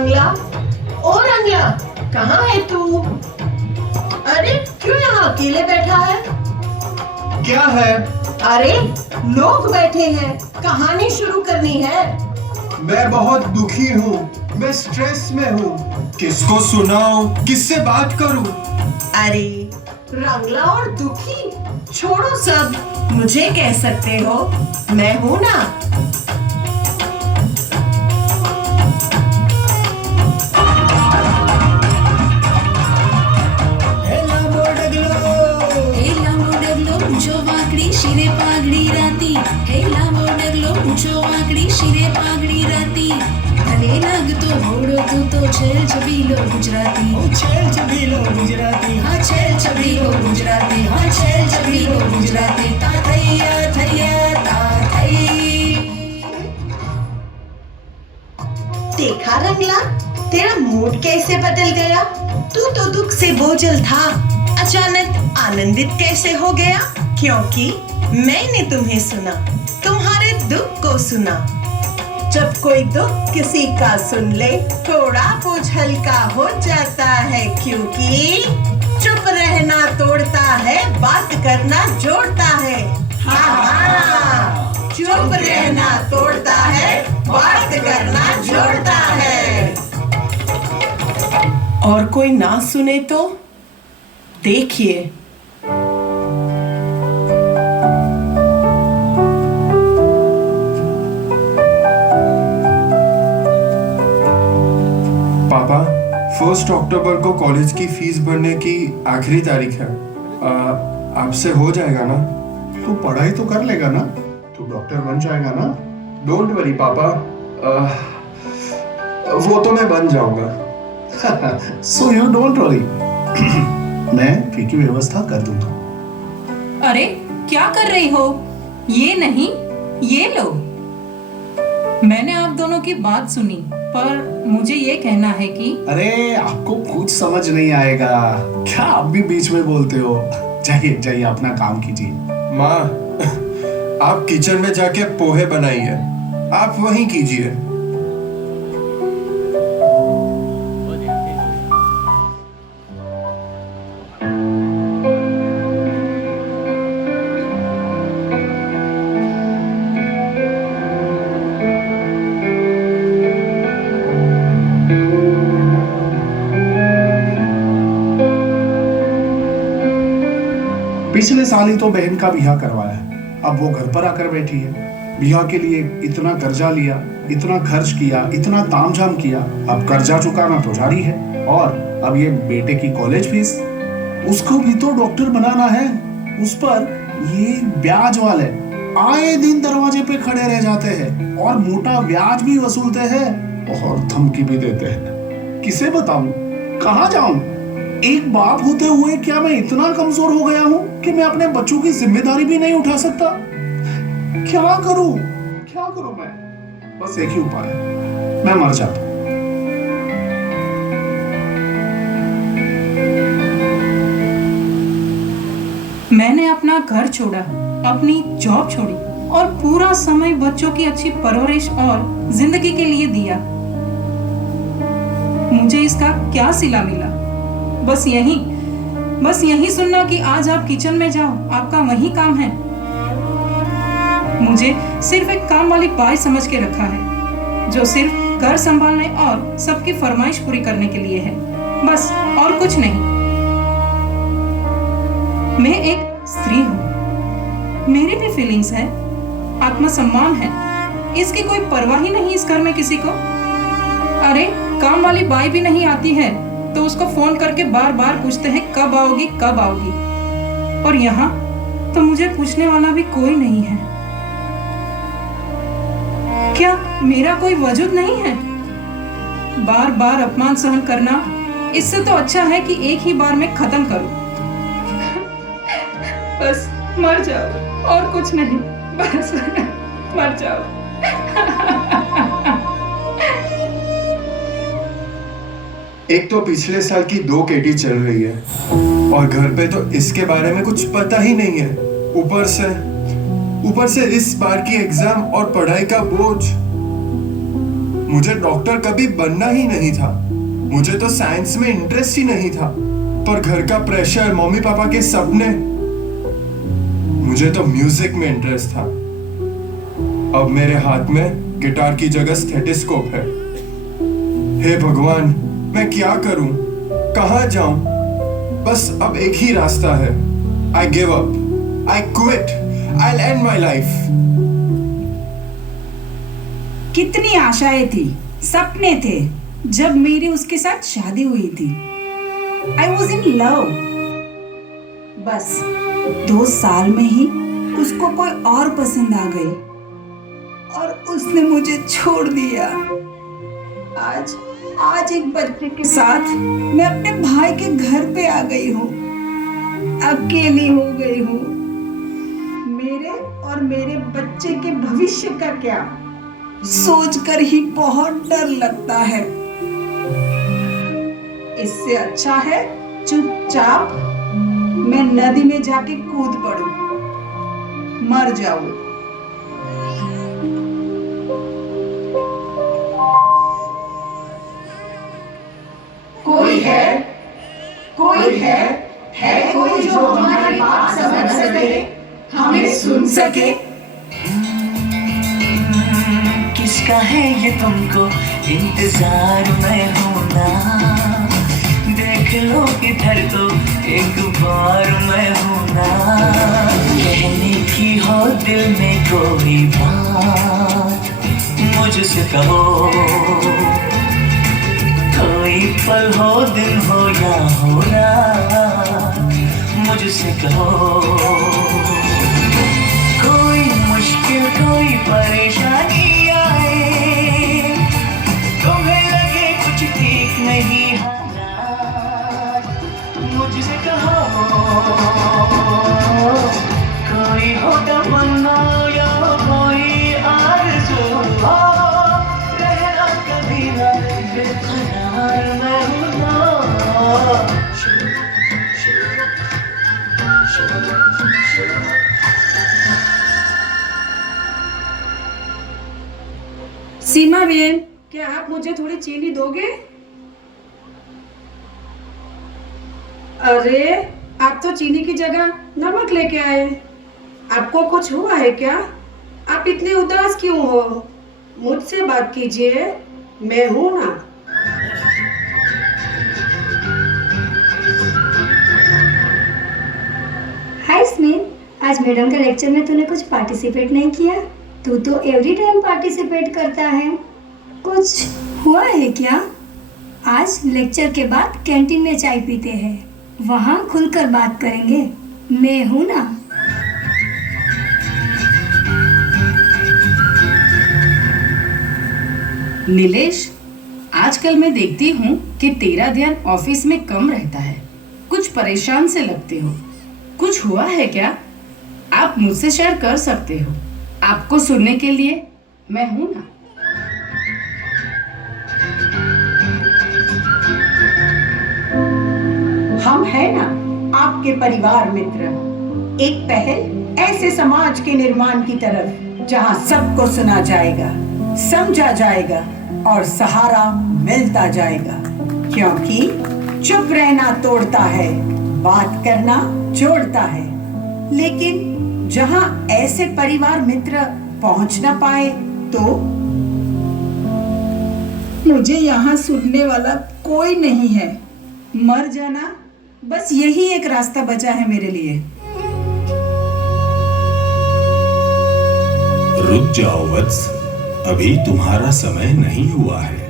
रंगला, ओ रंगला, कहाँ है तू? अरे क्यों यहाँ अकेले बैठा है? क्या है? अरे लोग बैठे हैं, कहानी शुरू करनी है। मैं बहुत दुखी हूँ, मैं स्ट्रेस में हूँ। किसको सुनाऊं, किससे बात करूं? अरे रंगला और दुखी, छोड़ो सब, मुझे कह सकते हो, मैं हूं ना। शिरे पागड़ी राती, हे लांबो डगलो ऊंचो वाकड़ी शिरे पागड़ी राती, भले लागतो घोड़ो तू तो छेल छबीलो गुजराती, ओ छेल छबीलो गुजराती, हाँ छेल छबीलो गुजराती, हाँ छेल छबीलो गुजराती, ता थैया थैया ता थई। देखा रंगला, तेरा मूड कैसे बदल गया? तू तो दुख से बोझल था, अचानक आनंदित कैसे हो गया? क्योंकि मैंने तुम्हें सुना, तुम्हारे दुख को सुना। जब कोई दुख किसी का सुन ले, थोड़ा बोझ हल्का हो जाता है, क्योंकि चुप रहना तोड़ता है, बात करना जोड़ता है। हाँ, चुप रहना तोड़ता है, बात करना जोड़ता है। और कोई ना सुने तो देखिए। पापा, 1 अक्टूबर को कॉलेज की फीस भरने की आखिरी तारीख है। आपसे हो जाएगा ना? तू पढ़ाई तो कर लेगा ना? तू डॉक्टर बन जाएगा ना? डोंट वरी पापा, वो तो मैं बन जाऊंगा। So you don't worry. मैं फी की व्यवस्था कर दूंगा। अरे क्या कर रही हो? ये नहीं, ये लो। मैंने आप दोनों की बात सुनी, पर मुझे ये कहना है कि अरे आपको कुछ समझ नहीं आएगा, क्या आप भी बीच में बोलते हो? जाइए जाइए, अपना काम कीजिए। माँ, आप किचन में जाके पोहे बनाइए, आप वहीं कीजिए। पिछले साल ही तो बहन का ब्याह करवाया है, अब वो घर पर आकर बैठी है। ब्याह के लिए इतना कर्जा लिया, इतना खर्च किया, इतना तामझाम किया, अब कर्जा चुकाना तो जारी है। और अब ये बेटे की कॉलेज फीस, उसको भी तो डॉक्टर बनाना है। उस पर ये ब्याज वाले आए दिन दरवाजे पे खड़े रह जाते हैं और मोटा ब्याज भी वसूलते हैं और धमकी भी देते हैं। किसे बताऊं, कहां जाऊं? एक बाप होते हुए क्या मैं इतना कमजोर हो गया हूं कि मैं अपने बच्चों की जिम्मेदारी भी नहीं उठा सकता? क्या करूं मैं? बस एक ही उपाय है, मैं मर जाता हूं। मैंने अपना घर छोड़ा, अपनी जॉब छोड़ी और पूरा समय बच्चों की अच्छी परवरिश और जिंदगी के लिए दिया। मुझे इसका क्या सिला मिला? बस यही सुनना कि आज आप किचन में जाओ, आपका वही काम है। मुझे सिर्फ एक काम वाली बाई समझ के रखा है, जो सिर्फ घर संभालने और सबकी फरमाइश पूरी करने के लिए है, बस, और कुछ नहीं। मैं एक स्त्री हूँ, मेरी भी फीलिंग्स है, आत्मसम्मान है, इसकी कोई परवाह ही नहीं इस घर में किसी को। अरे काम वाली बाई भी नहीं आती है तो उसको फोन करके बार बार पूछते हैं कब आओगी, कब आओगी। और यहाँ तो मुझे पूछने वाला भी कोई नहीं है। क्या मेरा कोई वजूद नहीं है? बार बार अपमान सहन करना, इससे तो अच्छा है कि एक ही बार में खत्म करूं। बस मर जाओ, और कुछ नहीं, बस मर जाओ। एक तो पिछले साल की 2 केटी चल रही है और घर पे तो इसके बारे में कुछ पता ही नहीं है। ऊपर से इस बार की एग्जाम और पढ़ाई का बोझ। मुझे डॉक्टर कभी बनना ही नहीं था। मुझे तो साइंस में इंटरेस्ट ही नहीं था, पर घर का प्रेशर, मम्मी पापा के सपने, मुझे तो म्यूजिक में इंटरेस्ट था। अब मेरे हाथ में गिटार की जगह स्टेथोस्कोप है। हे भगवान, मैं क्या करूं, कहां जाऊं? बस अब एक ही रास्ता है। I give up. I quit. I'll end my life. कितनी आशाएं थी, सपने थे जब मेरी उसके साथ शादी हुई थी। I was in love. बस 2 साल में ही उसको कोई और पसंद आ गई और उसने मुझे छोड़ दिया। आज एक बच्चे के साथ मैं अपने भाई के घर पे आ गई हूँ, अकेली हो गई हूँ। मेरे और मेरे बच्चे के भविष्य का क्या, सोचकर ही बहुत डर लगता है। इससे अच्छा है चुपचाप मैं नदी में जाके कूद पड़ूं, मर जाऊं। कोई है कोई जो हमारी बात समझ सके, हमें सुन सके। किसका है ये तुमको इंतजार में हूं ना, देख लो इधर तो एक बार मैं हूं ना। कहने की हो दिल में कोई बात मुझसे कहो, कोई पल हो दिन हो या हो रात मुझसे कहो। कोई मुश्किल कोई परेशानी आए, तुम्हें लगे कुछ ठीक नहीं हालात मुझसे कहो। कोई हो तमन्ना या कोई आरज़ू हो, रहना कभी ना बेकरार मैं हूं ना। सीमा बेन, क्या आप मुझे थोड़ी चीनी दोगे? अरे, आप तो चीनी की जगह नमक लेके आए। आपको कुछ हुआ है क्या? आप इतने उदास क्यों हो? मुझसे बात कीजिए, मैं हूं ना। हाय स्मिथ, आज मैडम का लेक्चर में तूने कुछ पार्टिसिपेट नहीं किया? तू तो एवरी टाइम पार्टिसिपेट करता है। कुछ हुआ है क्या? आज लेक्चर के बाद कैंटीन में चाय पीते हैं, वहाँ खुलकर बात करेंगे, मैं हूँ ना। नीलेश, आजकल मैं देखती हूँ कि तेरा ध्यान ऑफिस में कम रहता है, कुछ परेशान से लगते हो। कुछ हुआ है क्या? आप मुझसे शेयर कर सकते हो, आपको सुनने के लिए मैं हूं ना। हम है ना आपके परिवार मित्र, एक पहल ऐसे समाज के निर्माण की तरफ जहां सबको सुना जाएगा, समझा जाएगा और सहारा मिलता जाएगा। क्योंकि चुप रहना तोड़ता है, बात करना जोड़ता है। लेकिन जहां ऐसे परिवार मित्र पहुंच ना पाए तो मुझे यहाँ सुनने वाला कोई नहीं है। मर जाना, बस यही एक रास्ता बचा है मेरे लिए। रुक जाओ वत्स, अभी तुम्हारा समय नहीं हुआ है।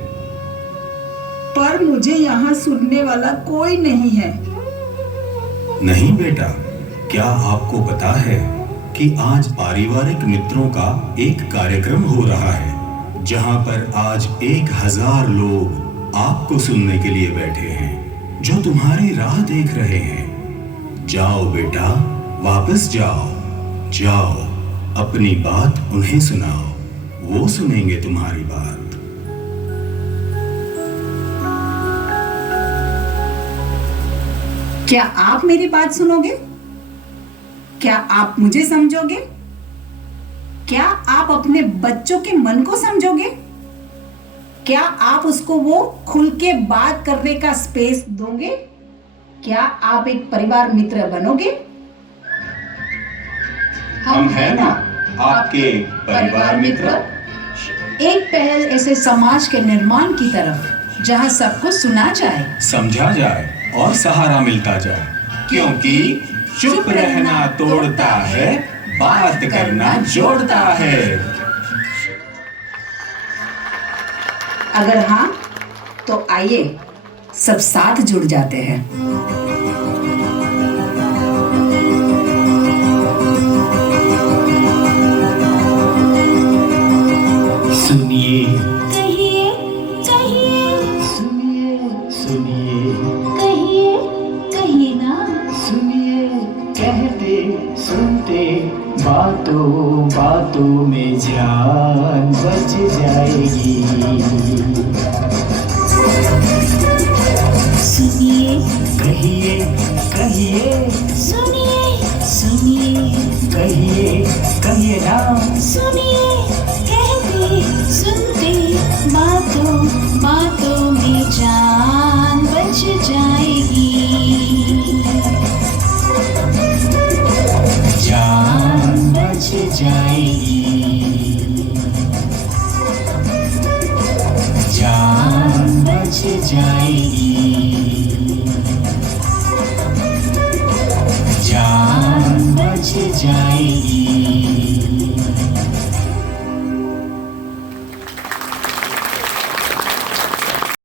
पर मुझे यहाँ सुनने वाला कोई नहीं है। नहीं बेटा, क्या आपको पता है कि आज पारिवारिक मित्रों का एक कार्यक्रम हो रहा है, जहां पर आज 1000 लोग आपको सुनने के लिए बैठे हैं, जो तुम्हारी राह देख रहे हैं। जाओ बेटा, वापस जाओ, जाओ, अपनी बात उन्हें सुनाओ, वो सुनेंगे तुम्हारी बात। क्या आप मेरी बात सुनोगे? क्या आप मुझे समझोगे? क्या आप अपने बच्चों के मन को समझोगे? क्या आप उसको वो खुल के बात करने का स्पेस दोगे? क्या आप एक परिवार मित्र बनोगे? हम हैं ना आपके परिवार मित्र। एक पहल ऐसे समाज के निर्माण की तरफ जहां सबको सुना जाए, समझा जाए और सहारा मिलता जाए, क्योंकि चुप रहना तोड़ता है, बात करना जोड़ता है। अगर हाँ तो आइए सब साथ जुड़ जाते हैं। सुनिए कहिए कहिए सुनिए सुनिए कहिए कहिए ना। सुनिए, कहते सुनते बातों बातों में जान बच जाएगी। सुनिए कहिए कहिए सुनिए सुनिए कहिए कहिए ना। सुनिए कहते सुनते बातों बातों में जान बच जाएगी। जान बच जाए।